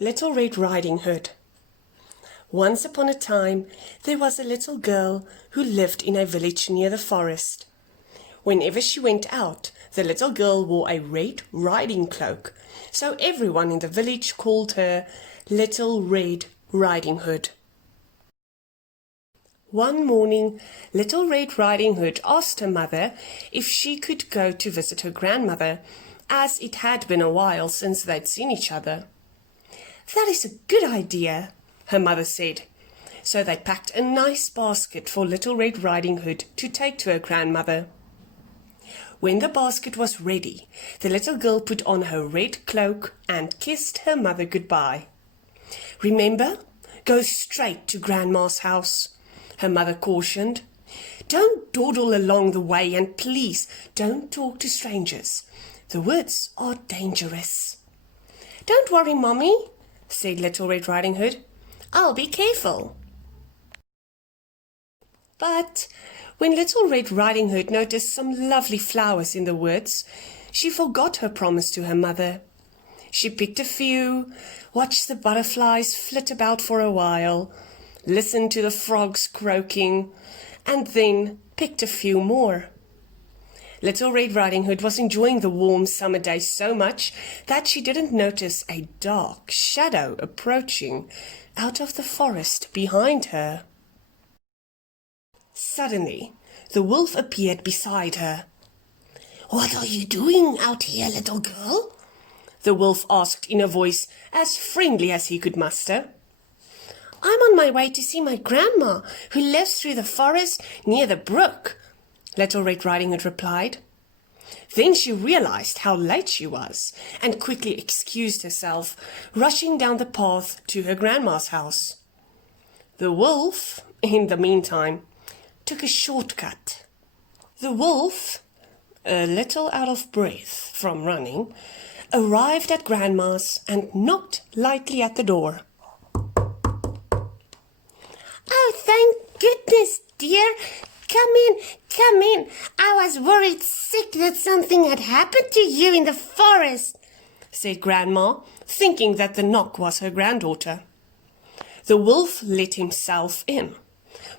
Little Red Riding Hood. Once upon a time, there was a little girl who lived in a village near the forest. Whenever she went out, the little girl wore a red riding cloak, so everyone in the village called her Little Red Riding Hood. One morning, Little Red Riding Hood asked her mother if she could go to visit her grandmother, as it had been a while since they'd seen each other. "That is a good idea," her mother said. So they packed a nice basket for Little Red Riding Hood to take to her grandmother. When the basket was ready, the little girl put on her red cloak and kissed her mother goodbye. "Remember, go straight to Grandma's house," her mother cautioned. "Don't dawdle along the way, and please don't talk to strangers. The woods are dangerous." "Don't worry, Mommy," said Little Red Riding Hood. "I'll be careful." But when Little Red Riding Hood noticed some lovely flowers in the woods, she forgot her promise to her mother. She picked a few, watched the butterflies flit about for a while, listened to the frogs croaking, and then picked a few more. Little Red Riding Hood was enjoying the warm summer day so much that she didn't notice a dark shadow approaching out of the forest behind her. Suddenly, the wolf appeared beside her. "What are you doing out here, little girl?" the wolf asked in a voice as friendly as he could muster. "I'm on my way to see my grandma, who lives through the forest near the brook," Little Red Riding Hood replied. Then she realized how late she was and quickly excused herself, rushing down the path to her grandma's house. The wolf, in the meantime, took a shortcut. The wolf, a little out of breath from running, arrived at Grandma's and knocked lightly at the door. "Oh, thank goodness, dear. Come in, come in. I was worried sick that something had happened to you in the forest," said Grandma, thinking that the knock was her granddaughter. The wolf let himself in.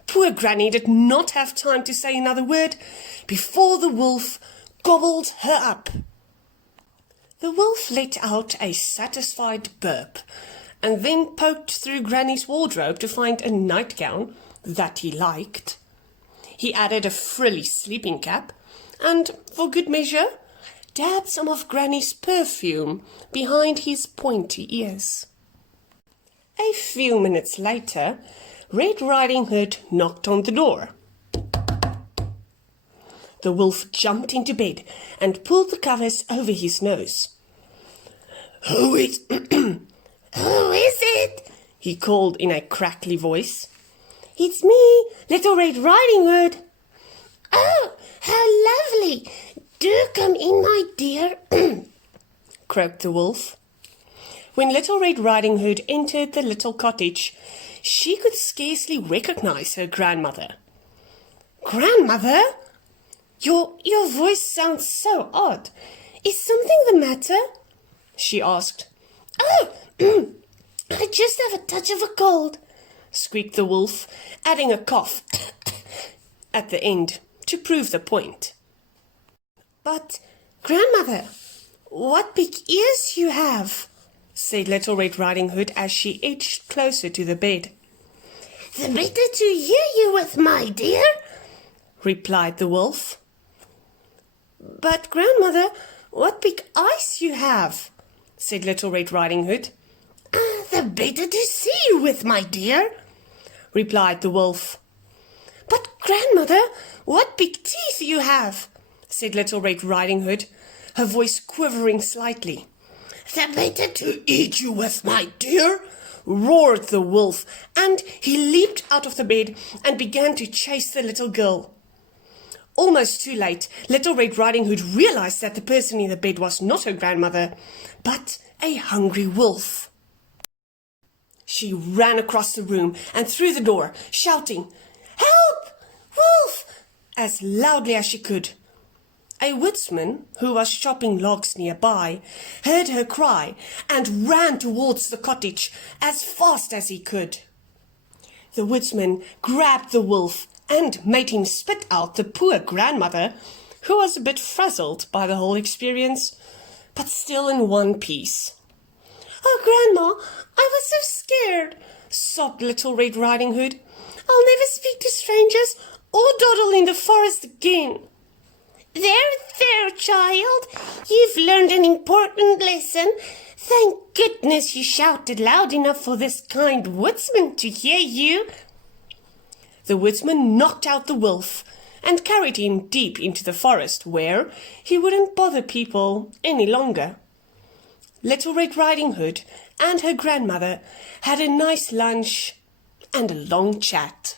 Poor Granny did not have time to say another word before the wolf gobbled her up. The wolf let out a satisfied burp and then poked through Granny's wardrobe to find a nightgown that he liked. He added a frilly sleeping cap and, for good measure, dabbed some of Granny's perfume behind his pointy ears. A few minutes later, Red Riding Hood knocked on the door. The wolf jumped into bed and pulled the covers over his nose. Who is it?" he called in a crackly voice. "It's me, Little Red Riding Hood." "Oh, how lovely! Do come in, my dear," croaked the wolf. When Little Red Riding Hood entered the little cottage, she could scarcely recognize her grandmother. "Grandmother? Your voice sounds so odd. Is something the matter?" she asked. "Oh, I just have a touch of a cold," squeaked the wolf, adding a cough at the end to prove the point. "But, Grandmother, what big ears you have," said Little Red Riding Hood as she edged closer to the bed. "The better to hear you with, my dear," replied the wolf. "But, Grandmother, what big eyes you have," said Little Red Riding Hood. "The better to see you with, my dear," replied the wolf. "But, Grandmother, what big teeth you have," said Little Red Riding Hood, her voice quivering slightly. "The better to eat you with, my dear," roared the wolf, and he leaped out of the bed and began to chase the little girl. Almost too late, Little Red Riding Hood realized that the person in the bed was not her grandmother, but a hungry wolf. She ran across the room and through the door, shouting, "Help! Wolf!" as loudly as she could. A woodsman who was chopping logs nearby heard her cry and ran towards the cottage as fast as he could. The woodsman grabbed the wolf and made him spit out the poor grandmother, who was a bit frazzled by the whole experience, but still in one piece. "Oh, Grandma, I was so scared," sobbed Little Red Riding Hood. "I'll never speak to strangers or dawdle in the forest again." There, child. You've learned an important lesson. Thank goodness you shouted loud enough for this kind woodsman to hear you." The woodsman knocked out the wolf and carried him deep into the forest where he wouldn't bother people any longer. Little Red Riding Hood and her grandmother had a nice lunch and a long chat.